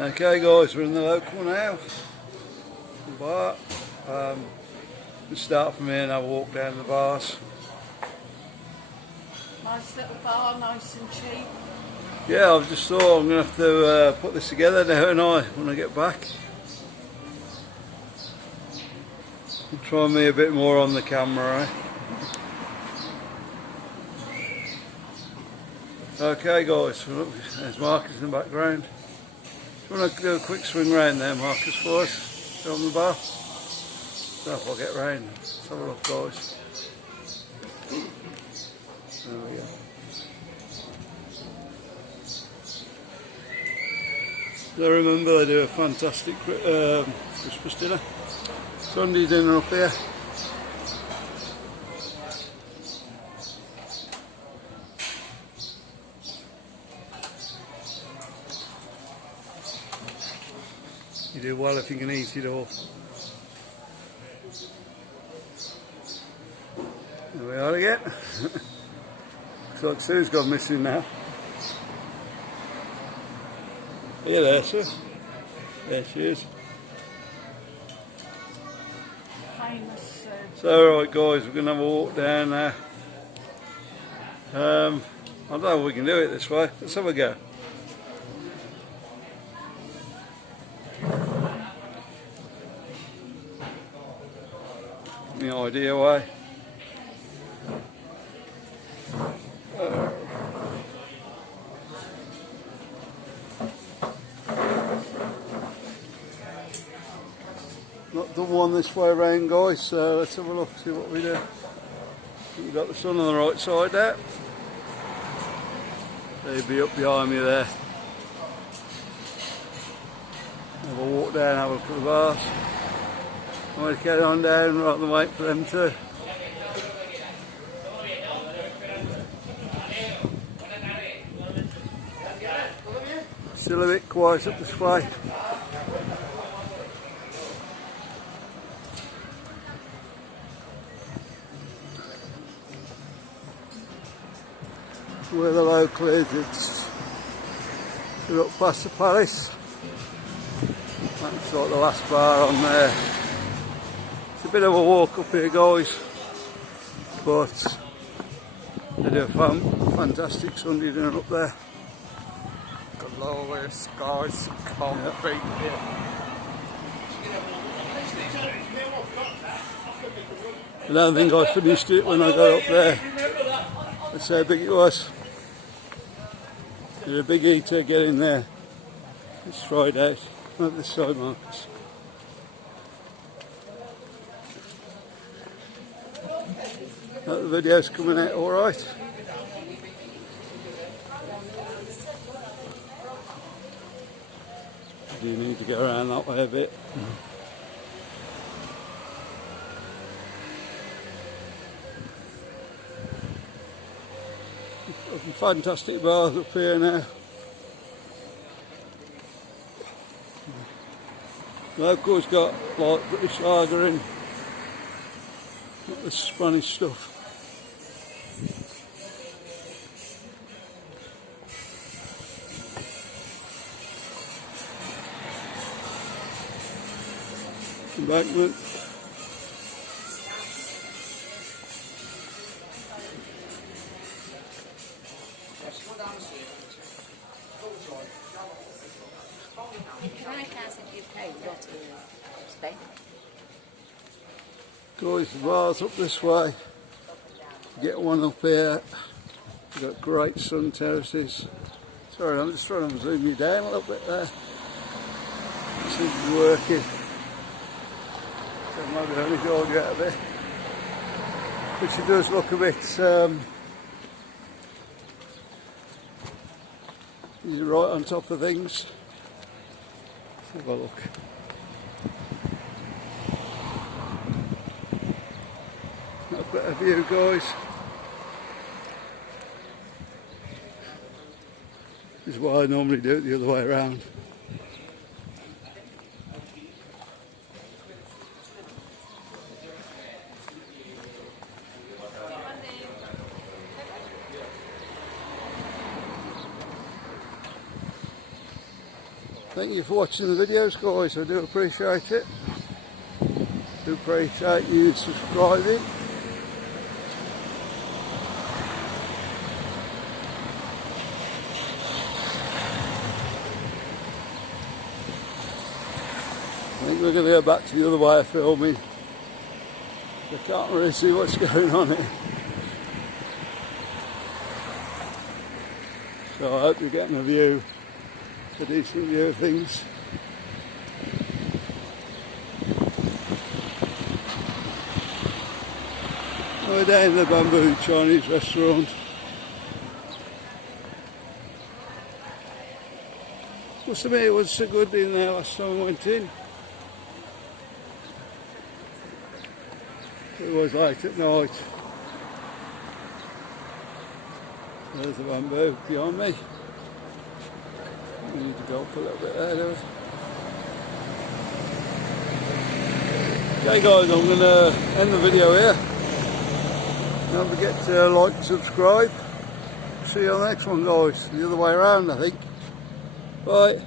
Okay guys, we're in the local now, the bar. We'll start from here and have a walk down to the bars. Nice little bar, nice and cheap. Yeah, I've just thought I'm going to have to put this together now when I get back. I'll try me a bit more on the camera, eh? Okay guys, there's Marcus in the background. Do you want to do a quick swing round there, Marcus, for us? Go on the bar. So if I'll get round. Let's have a look, guys. There we go. So remember, they do a fantastic Christmas dinner. Sunday dinner up here. You do well if you can eat it all. There we are again. Looks like Sue's gone missing now. Are you there, Sue? There she is. Famous. So right guys, we're going to have a walk down now. I don't know if we can do it this way. Let's have a go. Any idea why? Not done one this way around, guys, so let's have a look, see what we do. We've got the sun on the right side there. They'll be up behind me there. Have a walk down, have a look at the bars. I might get on down rather than wait for them to. Still a bit quiet up this way. Where the local is, it's up past the palace. That's like the last bar on there. It's a bit of a walk up here, guys, but they do a fantastic Sunday dinner up there. Glorious skies, can't beat it. I don't think I finished it when I got up there. That's how big it was. You're a big eater, get in there. It's Friday. Not this side, Marcus. The video's coming out alright. Do you need to go around that way a bit? Fantastic bars up here now. Locals got like British lager and not the Spanish stuff. Embankment. Guys, the bar's up this way. Get one up here. We've got great sun terraces. Sorry, I'm just trying to zoom you down a little bit there. It seems to be working. So maybe only got you out of there. Which it does look a bit he's right on top of things. Let's have a look. Not a better view, guys. This is why I normally do it the other way around. Thank you for watching the videos, guys. I do appreciate it. Do appreciate you subscribing. I think we're going to go back to the other way of filming. I can't really see what's going on here. So I hope you're getting a view, a decent view of things. We're down in the Bamboo Chinese restaurant. Must admit it was so good in there last time I went in. It was late at night. There's the bamboo behind me. We need to go up a little bit there, do we? Okay guys, I'm going to end the video here. Don't forget to like and subscribe. See you on the next one guys. The other way around I think. Bye.